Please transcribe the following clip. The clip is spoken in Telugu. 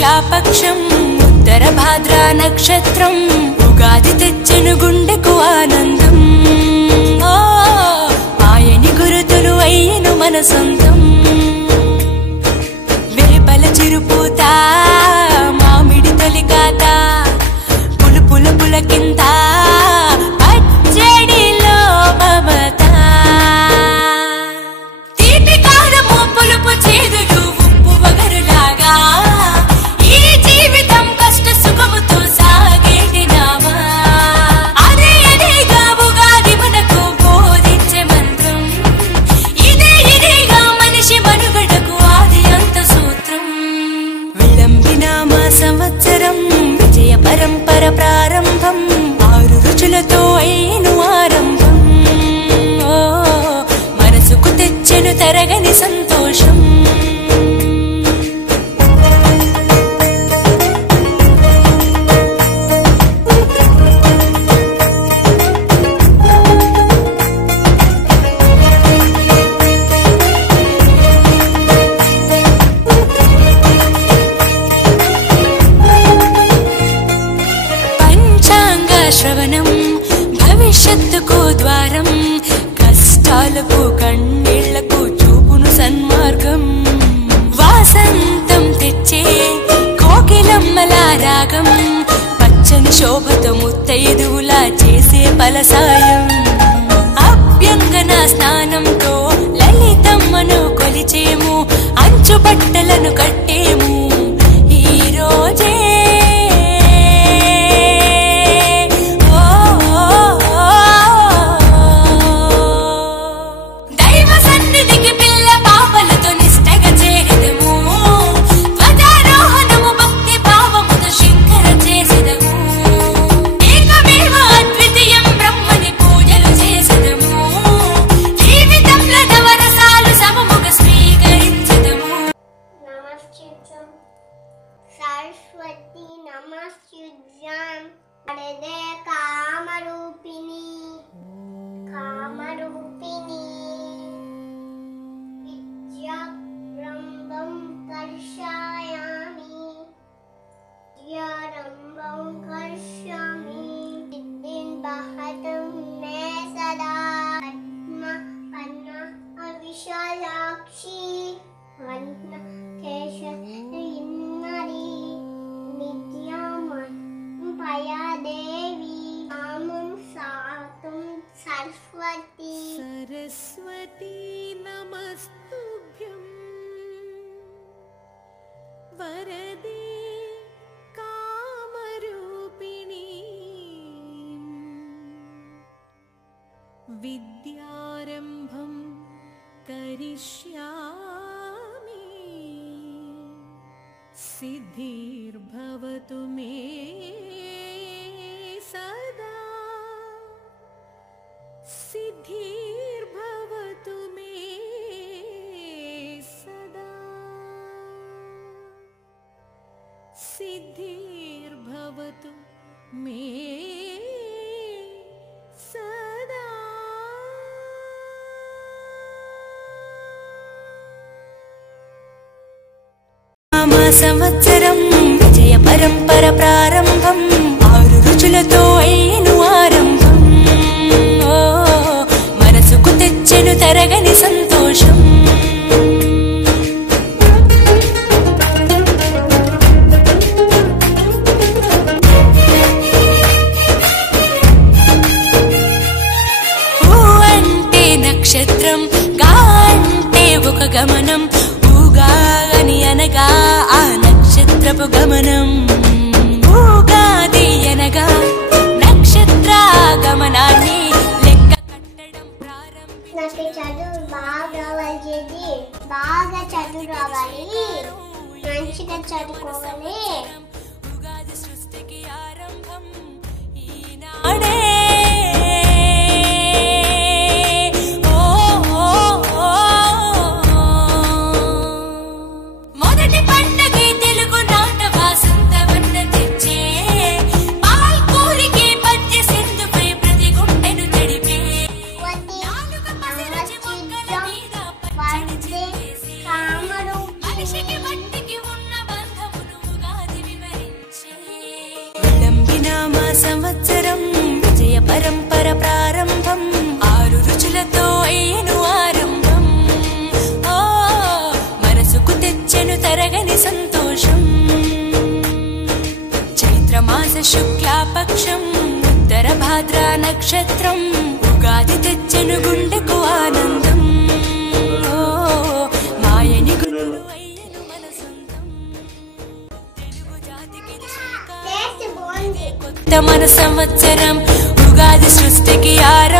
శుక్లాపక్షం ఉత్తర భాద్ర నక్షత్రం ఉగాది తెచ్చెను గుండెకు ఆనందం. ఆయని గురుతులు అయ్యను మన సొంతం. వేపల చిరుపూత మామిడి తొలికాత పులుపుల పులకింత పచ్చడిలో మమత. తీపి కారము పులుపు చేదులు ఉప్పు వగరులాగా ఈ జీవితం కష్ట సుఖముతో సాగేటి నావా. అదే అదేగా ఉగాది మనకు బోధించే మంత్రం. ఇదేగా మనిషి మనుగడకు ఆది అంత సూత్రం. విళంబినామ సంవత్సరం విజయ పరంపర ప్రారంభం. 6 రుచులతో అయిను ఆరంభం. మనసుకు తెచ్చెను తరగని సంతోషం. పంచాంగ శ్రవణం భవిష్యత్తుకు ద్వారం. కష్టాలకు కన్నీళ్లకు చూపును సన్మార్గం. వాసంతం తెచ్చే కోకిలమ్మల రాగం. పచ్చని శోభతో ముత్తైదువులా చేసే ఫలసాయం. అభ్యంగన స్నానంతో లలితమ్మను కొలిచేము. అంచు బట్టలను కట్టేము ఈ రోజే. దైవ సన్నిధికి పిల్ల పాపలతో నిష్టగా చేరెదము. ధ్వజారోహణము భక్తి భావముతో శంకర చేసెదము. ఏకమేవ అద్వితీయం బ్రహ్మని పూజలు చేసెదము. జీవితంలో నవరసాలు సమముగా స్వీకరించెదము. నమస్కృతం సరస్వతి నమస్కృత్యాం వరదే కామరూపిణి కామరూపిణి విద్యారంభం కర్షయామి విద్యారంభం కర్షయామి సిద్ధిం బహతం మే సదా పద్మ పన్న విశాలాక్షి వన్న కేశరి విద్యామన్ పయాదేవి నామం సాతుం సరస్వతి సరస్వతీ నమస్తుభ్యం వరదే కామరూపిణి విద్యారంభం కరిష్యామి సిద్ధిర్భవతు మే సదా సిద్ధిర్భవతు మే సదా సిద్ధిర్భవతు మే సదా. సంవత్సరం విజయ పరంపర ప్రారంభం. 6 రుచులతో అయిను ఆరంభం. మనసుకు తెచ్చెను తరగని సంతోషం. ఊ అంటే నక్షత్రం, గా అంటే ఒక గమనం. ఊగాని అనగా ఆ నక్షత్రపు గమనం. ఊగాది అనగా నక్షత్ర గమనాన్ని లెక్క కట్టడం ప్రారంభి. నాకు చదువు బాగా వచ్చేది. బాగా చదువు రావాలి, మంచిగా చదువుకోవాలి. ఉగాది సృష్టికి ఆరంభం ఈనాడే. మొదటి పండగే తెలుగు నాట వాసంతవన్న తెచ్చే. పాల్కూరికి పద్య సింధుపై ప్రతి గుండెను తడిపే. నాలుక పసిరచి మొక్కల మీద పచ్చడి చేసి. మనిషికి మట్టికి ఉన్న బంధమును శుక్లాపక్షం ఉత్తర భాద్రా నక్షత్రం ఉగాది తెచ్చెను గుండెకు ఆనందం మాయని గురువు అయ్యను మన సొంతం తెలుగు జాతికి టేస్ట్ బాగుంది. కొత్త మన సంవత్సరం ఉగాది సృష్టికి ఆరంభం